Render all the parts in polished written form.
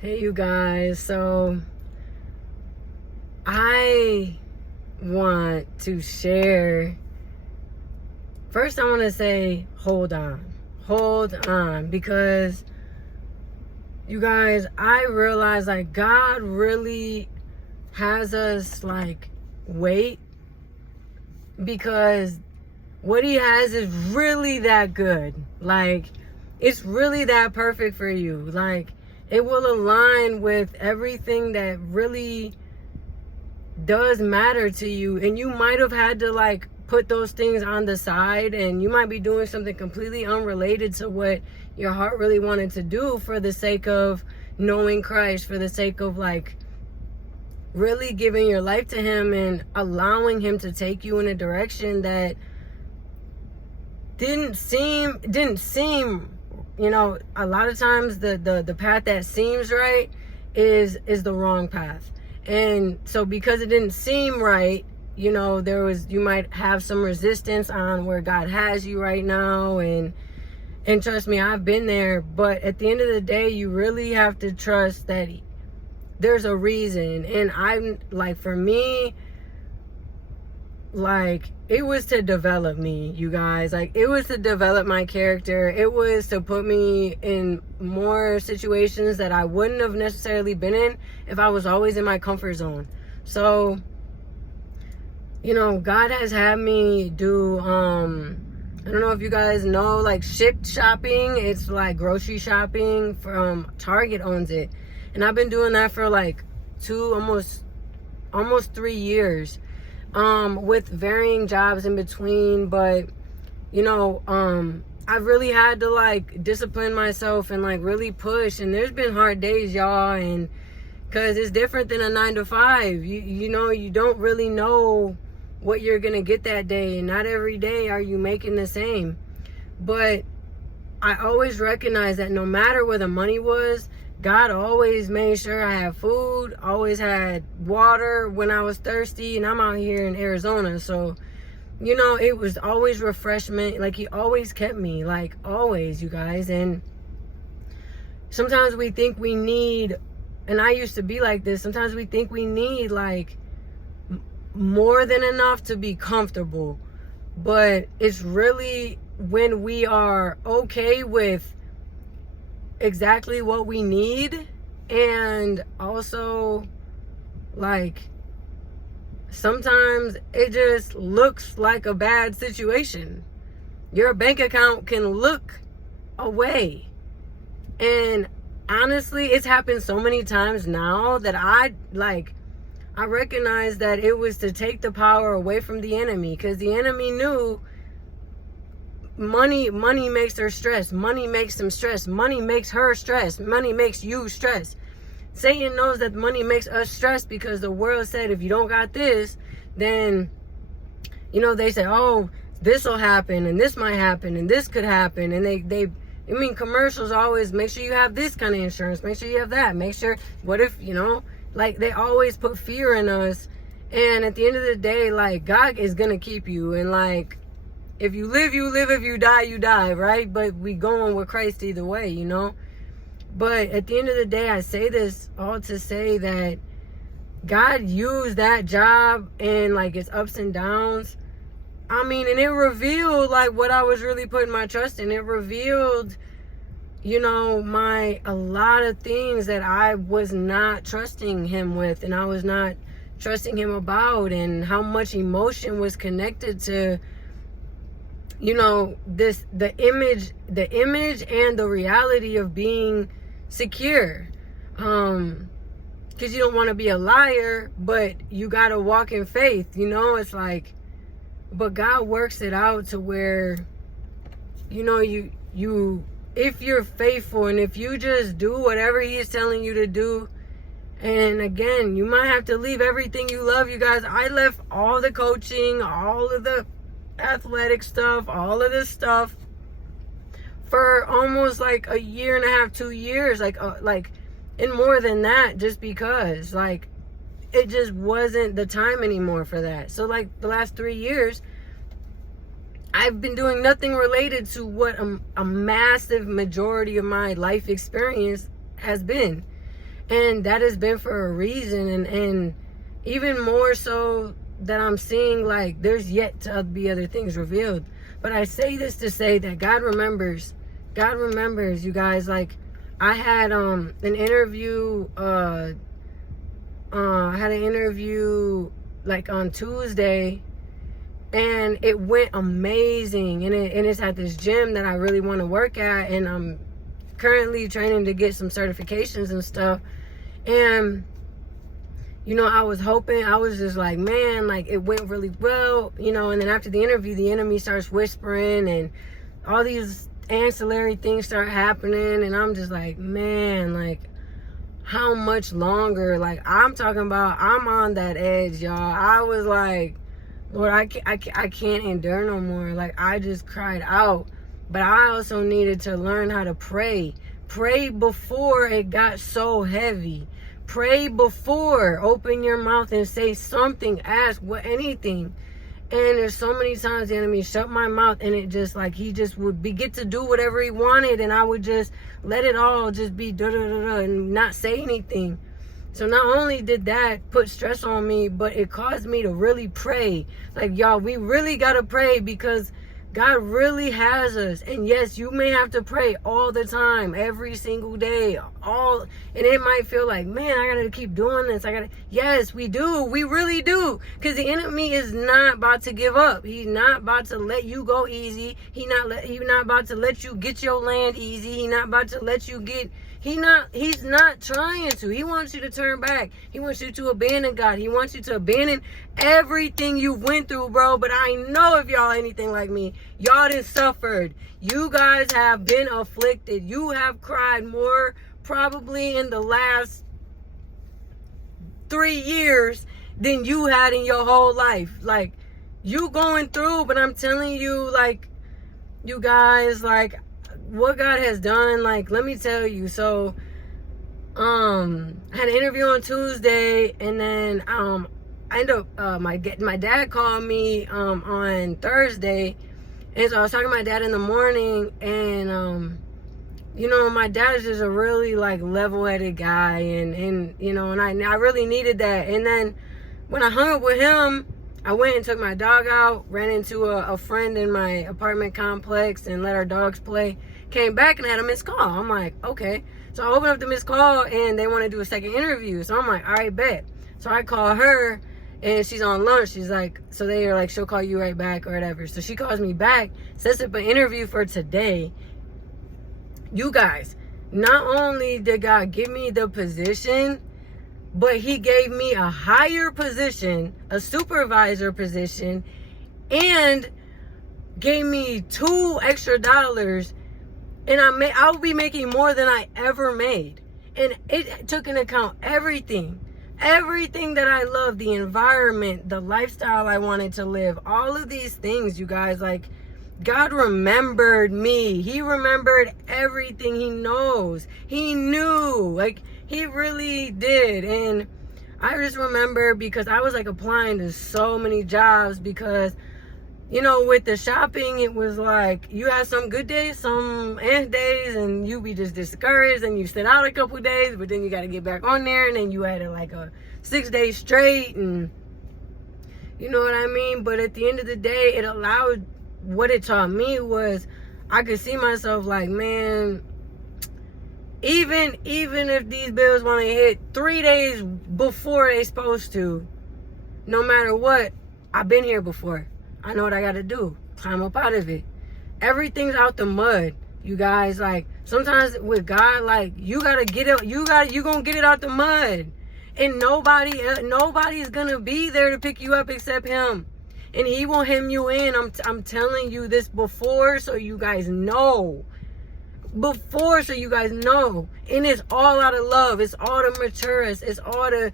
Hey, you guys. So, I want to share. First, I want to say, hold on. Hold on. Because, you guys, I realize, like, God really has us, like, wait. Because what He has is really that good. Like, it's really that perfect for you. Like, it will align with everything that really does matter to you. And you might have had to, like, put those things on the side, and you might be doing something completely unrelated to what your heart really wanted to do for the sake of knowing Christ, for the sake of, like, really giving your life to Him and allowing Him to take you in a direction that didn't seem, you know, a lot of times the path that seems right is the wrong path. And so because it didn't seem right, you know, you might have some resistance on where God has you right now. And trust me, I've been there. But at the end of the day, you really have to trust that there's a reason. And I'm like, for me, like, it was to develop me, you guys. Like, it was to develop my character. It was to put me in more situations that I wouldn't have necessarily been in if I was always in my comfort zone. So, you know, God has had me do, I don't know if you guys know, like, Shipt shopping. It's like grocery shopping. From Target owns it. And I've been doing that for like almost 3 years. With varying jobs in between. But, you know, I really had to, like, discipline myself and, like, really push. And there's been hard days, y'all, and because it's different than a 9 to 5. You know, you don't really know what you're gonna get that day, and not every day are you making the same. But I always recognize that no matter where the money was, God always made sure I had food, always had water when I was thirsty, and I'm out here in Arizona. So, you know, it was always refreshment. Like, He always kept me, like, always, you guys. And sometimes we think we need, and I used to be like this, sometimes we think we need, like, more than enough to be comfortable. But it's really when we are okay with exactly what we need, and also, like, sometimes it just looks like a bad situation. Your bank account can look away, and honestly, it's happened so many times now that I recognize that it was to take the power away from the enemy, because the enemy knew money makes her stress. Money makes him stress. Money makes her stress. Money makes you stress. Satan knows that money makes us stress, because the world said, if you don't got this, then, you know, they say, oh, this will happen, and this might happen, and this could happen. And I mean, commercials always, make sure you have this kind of insurance, make sure you have that, make sure, what if, you know, like, they always put fear in us. And at the end of the day, like, God is gonna keep you. And, like, if you live, you live. If you die, you die, right? But we going with Christ either way, you know? But at the end of the day, I say this all to say that God used that job and, like, its ups and downs. I mean, and it revealed, like, what I was really putting my trust in. It revealed, you know, a lot of things that I was not trusting Him with, and I was not trusting Him about, and how much emotion was connected to, you know, the image and the reality of being secure. Because you don't want to be a liar, but you got to walk in faith, you know? It's like, but God works it out to where, you know, you if you're faithful, and if you just do whatever He is telling you to do. And again, you might have to leave everything you love, you guys. I left all the coaching, all of the athletic stuff, all of this stuff for almost like a year and a half, 2 years, like, and more than that, just because, like, it just wasn't the time anymore for that. So, like, the last 3 years, I've been doing nothing related to what a massive majority of my life experience has been. And that has been for a reason. And even more so that I'm seeing, like, there's yet to be other things revealed. But I say this to say that God remembers, you guys. Like, I had an interview, like on Tuesday, and it went amazing, and it's at this gym that I really want to work at, and I'm currently training to get some certifications and stuff. And you know, I was hoping, I was just like, man, like, it went really well, you know. And then after the interview, the enemy starts whispering and all these ancillary things start happening, and I'm just like, man, like, how much longer? Like, I'm talking about, I'm on that edge, y'all. I was like, Lord, I can't endure no more. Like, I just cried out. But I also needed to learn how to pray before it got so heavy. Pray before, open your mouth and say something, ask anything. And there's so many times the enemy shut my mouth, and it just, like, he just would get to do whatever he wanted, and I would just let it all just be and not say anything. So not only did that put stress on me, but it caused me to really pray. Like, y'all, we really gotta pray, because God really has us. And yes, you may have to pray all the time, every single day, and it might feel like, man, I gotta keep doing this. Yes, we do. We really do. Because the enemy is not about to give up. He's not about to let you go easy. He's not about to let you get your land easy. He's not about to let you get, he's not trying to. He wants you to turn back. He wants you to abandon God. He wants you to abandon everything you went through, bro. But I know if y'all anything like me, y'all done suffered. You guys have been afflicted. You have cried more probably in the last 3 years than you had in your whole life. Like, you going through, but I'm telling you, like, you guys, like, what God has done, like, let me tell you. So, I had an interview on Tuesday, and then, I ended up, my dad called me, on Thursday, and so I was talking to my dad in the morning, and, you know, my dad is just a really, like, level-headed guy, and you know, and I really needed that. And then when I hung up with him, I went and took my dog out, ran into a friend in my apartment complex and let our dogs play. Came back and had a missed call. I'm like, okay. So I opened up the missed call, and they want to do a second interview. So I'm like, all right, bet. So I call her, and she's on lunch. She's like, so they are like, she'll call you right back or whatever. So she calls me back, sets up an interview for today. You guys, not only did God give me the position, but he gave me a higher position, a supervisor position, and gave me $2 extra. And I'll be making more than I ever made. And it took into account everything that I love, the environment, the lifestyle I wanted to live, all of these things, you guys. Like, God remembered me. He remembered everything. He knows. He knew. Like, he really did. And I just remember, because I was, like, applying to so many jobs, because, you know, with the shopping, it was like, you had some good days, some days, and you be just discouraged, and you sit out a couple days, but then you got to get back on there, and then you had like a 6 days straight, and you know what I mean? But at the end of the day, it allowed, what it taught me was, I could see myself like, man, even if these bills want to hit 3 days before they supposed to, no matter what, I've been here before. I know what I got to do. Climb up out of it. Everything's out the mud, you guys. Like, sometimes with God, like, you got to get it. You going to get it out the mud. And nobody's going to be there to pick you up except him. And he will hem you in. I'm telling you this before, so you guys know. Before, so you guys know. And it's all out of love. It's all to mature us. It's all to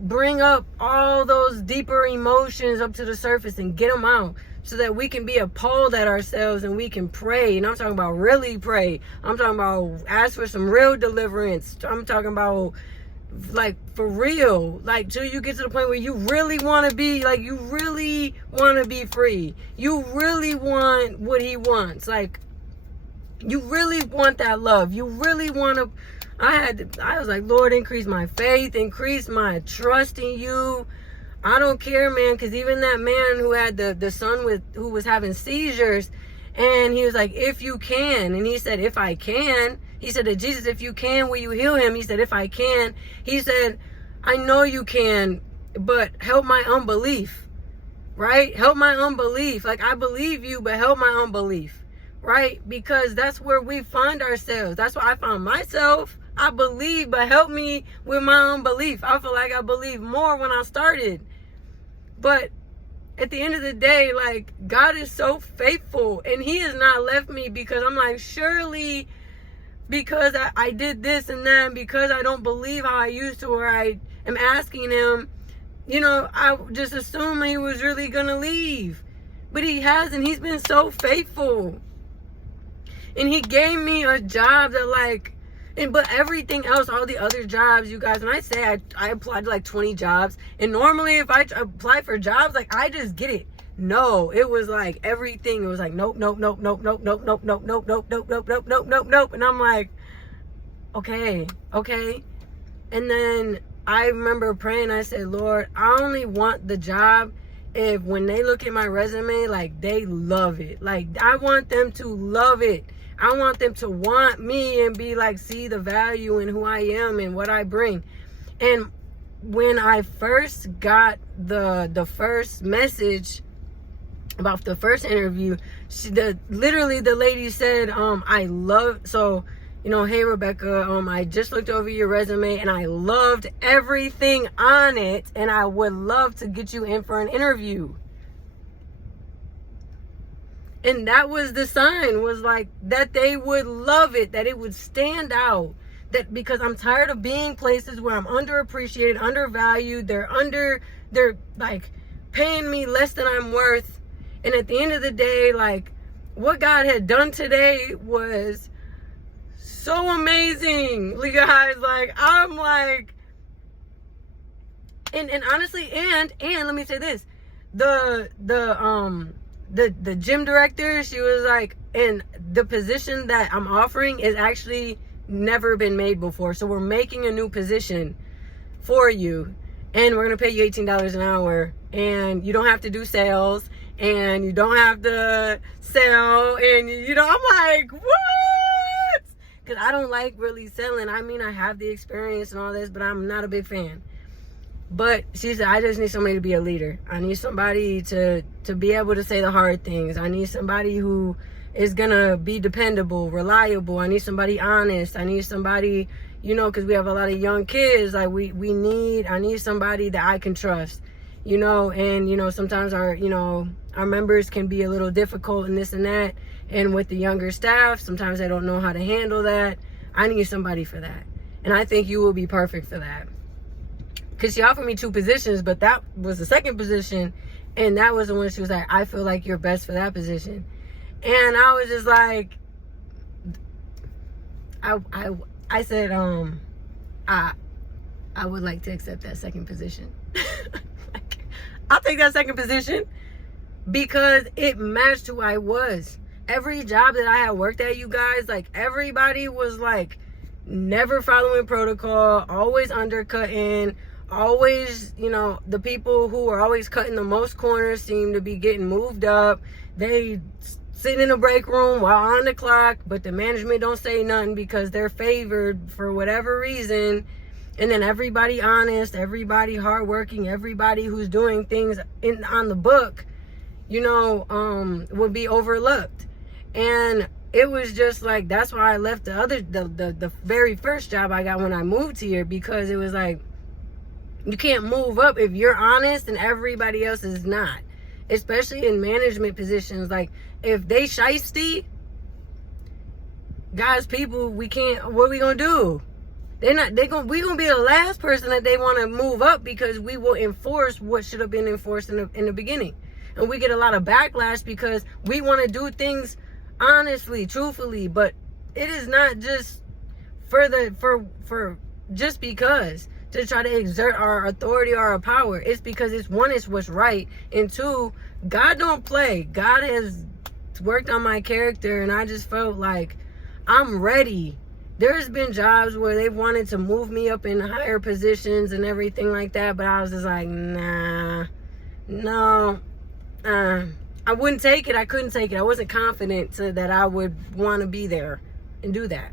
bring up all those deeper emotions up to the surface and get them out, so that we can be appalled at ourselves and we can pray. And I'm talking about really pray. I'm talking about ask for some real deliverance. I'm talking about, like, for real, like, till you get to the point where you really want to be, like, you really want to be free. You really want what he wants. Like, You really want that love. You really want to. I was like, Lord, increase my faith, increase my trust in you. I don't care, man, because even that man who had the son who was having seizures, and he was like, if you can, and he said, if I can, he said to Jesus, if you can, will you heal him? He said, if I can, he said, I know you can, but help my unbelief, right? Help my unbelief. Like, I believe you, but help my unbelief, right? Because that's where we find ourselves. That's where I found myself. I believe, but help me with my unbelief. I feel like I believed more when I started. But at the end of the day, like, God is so faithful, and he has not left me, because I'm like, surely because I did this and that, and because I don't believe how I used to, or I am asking him, you know, I just assumed he was really gonna leave. But he hasn't. He's been so faithful. And he gave me a job that, like, but everything else, all the other jobs, you guys, when I say I applied to like 20 jobs, and normally if I apply for jobs, like, I just get it. No, it was like everything. It was like, nope, nope, nope, nope, nope, nope, nope, nope, nope, nope, nope, nope, nope, nope, nope, nope. And I'm like, okay. And then I remember praying, I said, Lord, I only want the job if when they look at my resume, like, they love it. Like, I want them to love it. I want them to want me and be like, see the value in who I am and what I bring. And when I first got the first message about the first interview, literally the lady said, hey, Rebecca, I just looked over your resume and I loved everything on it, and I would love to get you in for an interview. And that was the sign, was like, that they would love it, that it would stand out. That because I'm tired of being places where I'm underappreciated, undervalued, they're like paying me less than I'm worth. And at the end of the day, like, what God had done today was so amazing. You guys, like, I'm like, and honestly, and let me say this, the gym director, she was like, and the position that I'm offering is actually never been made before. So we're making a new position for you, and we're going to pay you $18 an hour, and you don't have to do sales, and you don't have to sell, and I'm like, what? Because I don't like really selling. I mean, I have the experience and all this, but I'm not a big fan. But she said, I just need somebody to be a leader. I need somebody to be able to say the hard things. I need somebody who is going to be dependable, reliable. I need somebody honest. I need somebody, because we have a lot of young kids. Like, I need somebody that I can trust, and, sometimes our members can be a little difficult and this and that. And with the younger staff, sometimes they don't know how to handle that. I need somebody for that. And I think you will be perfect for that. Because she offered me 2 positions, but that was the second position. And that was the one she was like, I feel like you're best for that position. And I was just like, I said, I would like to accept that second position. Like, I'll take that second position because it matched who I was. Every job that I had worked at, you guys, like, everybody was like never following protocol, always undercutting. Always, the people who are always cutting the most corners seem to be getting moved up. They sit in the break room while on the clock, but the management don't say nothing because they're favored for whatever reason. And then everybody honest, everybody hardworking, everybody who's doing things on the book, would be overlooked. And it was just like, that's why I left the very first job I got when I moved here, because it was like, you can't move up if you're honest and everybody else is not. Especially in management positions. Like, if they shiesty, guys, people, we can't, what are we going to do? We going to be the last person that they want to move up, because we will enforce what should have been enforced in the beginning. And we get a lot of backlash because we want to do things honestly, truthfully, but it is not just for just because to try to exert our authority or our power. It's because it's what's right, and 2, God don't play. God has worked on my character, and I just felt like I'm ready. There's been jobs where they wanted to move me up in higher positions and everything like that, but I was just like, nah, no, I wouldn't take it. I couldn't take it. I wasn't confident that I would want to be there and do that.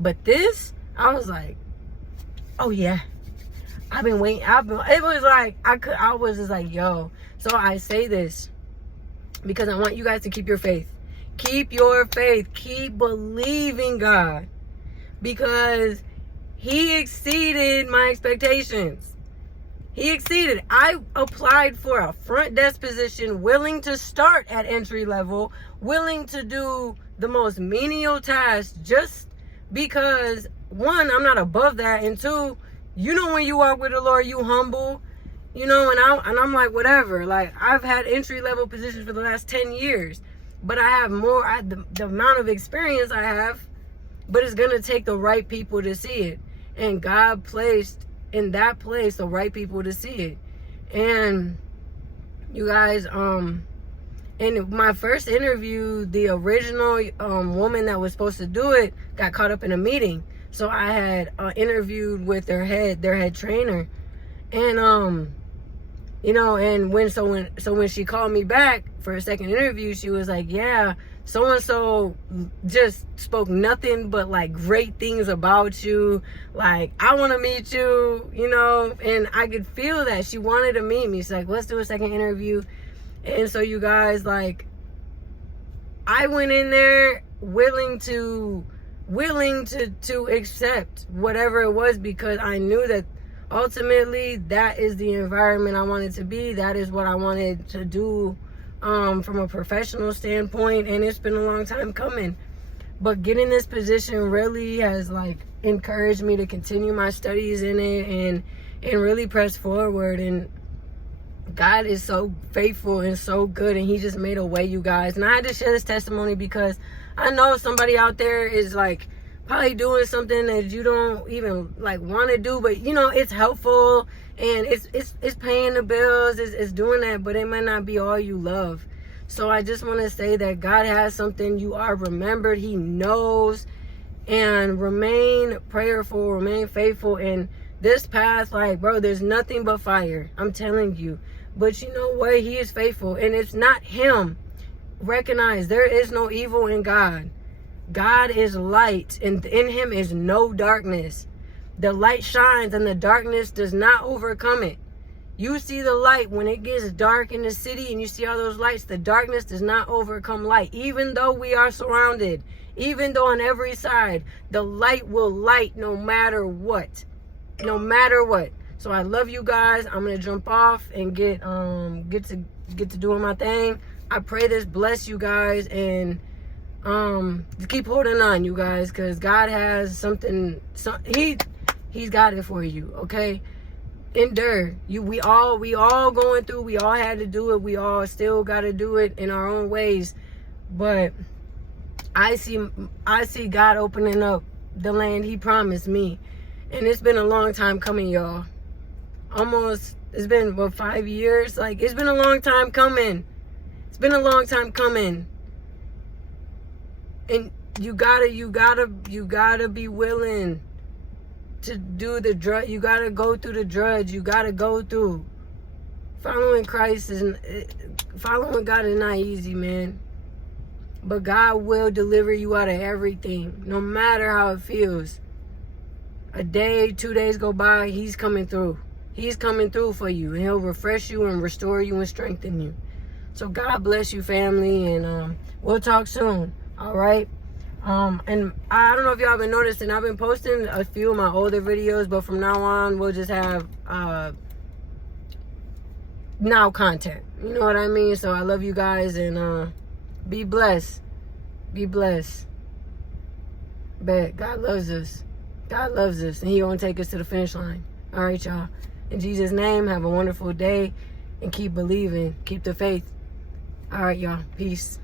But this, I was like, oh yeah, I've been waiting. It was like, I was just like, yo. So I say this because I want you guys to keep your faith. Keep your faith. Keep believing God, because he exceeded my expectations. He exceeded. I applied for a front desk position, willing to start at entry level, willing to do the most menial tasks, just because, one, I'm not above that, and two, you know, when you walk with the Lord, you humble, you know, and I'm like, whatever. Like, I've had entry level positions for the last 10 years, but I have more, the amount of experience I have, but it's gonna take the right people to see it. And God placed in that place the right people to see it. And you guys, in my first interview, the original woman that was supposed to do it got caught up in a meeting. So I had interviewed with their head trainer, and you know, and when she called me back for a second interview, she was like, yeah, so and so just spoke nothing but like great things about you. Like, I want to meet you, you know, and I could feel that she wanted to meet me. She's like, let's do a second interview. And so you guys, like, I went in there willing to accept whatever it was, because I knew that ultimately that is the environment I wanted to be. That is what I wanted to do from a professional standpoint, and it's been a long time coming. But getting this position really has like encouraged me to continue my studies in it and really press forward. And God is so faithful and so good, and he just made a way, you guys. And I had to share this testimony because I know somebody out there is like probably doing something that you don't even like want to do, but you know, it's helpful and it's paying the bills, it's doing that, but it might not be all you love. So I just want to say that God has something. You are remembered. He knows. And remain prayerful, remain faithful in this path. Like, bro, there's nothing but fire, I'm telling you. But you know what? He is faithful, and it's not him. Recognize there is no evil in God. God is light, and in him is no darkness. The light shines, and the darkness does not overcome it. You see the light when it gets dark in the city, and you see all those lights. The darkness does not overcome light. Even though we are surrounded, even though on every side, the light will light no matter what. No matter what. So I love you guys. I'm gonna jump off and get to doing my thing. I pray this bless you guys, and keep holding on, you guys, because God has something. He's got it for you. Okay, endure. We all going through. We all had to do it. We all still got to do it in our own ways. But I see God opening up the land he promised me, and it's been a long time coming, y'all. It's been, what, 5 years? Like, it's been a long time coming. It's been a long time coming. And you gotta be willing to do the drudge. You gotta go through the drudge. You gotta go through. Following Christ following God is not easy, man. But God will deliver you out of everything, no matter how it feels. A day, 2 days go by, he's coming through. He's coming through for you, and he'll refresh you and restore you and strengthen you. So God bless you, family, and we'll talk soon. All right. And I don't know if y'all been noticing, I've been posting a few of my older videos, but from now on, we'll just have now content. You know what I mean? So I love you guys, and be blessed. Be blessed. Bet God loves us. God loves us, and he gonna take us to the finish line. All right, y'all. In Jesus' name, have a wonderful day, and keep believing. Keep the faith. All right, y'all. Peace.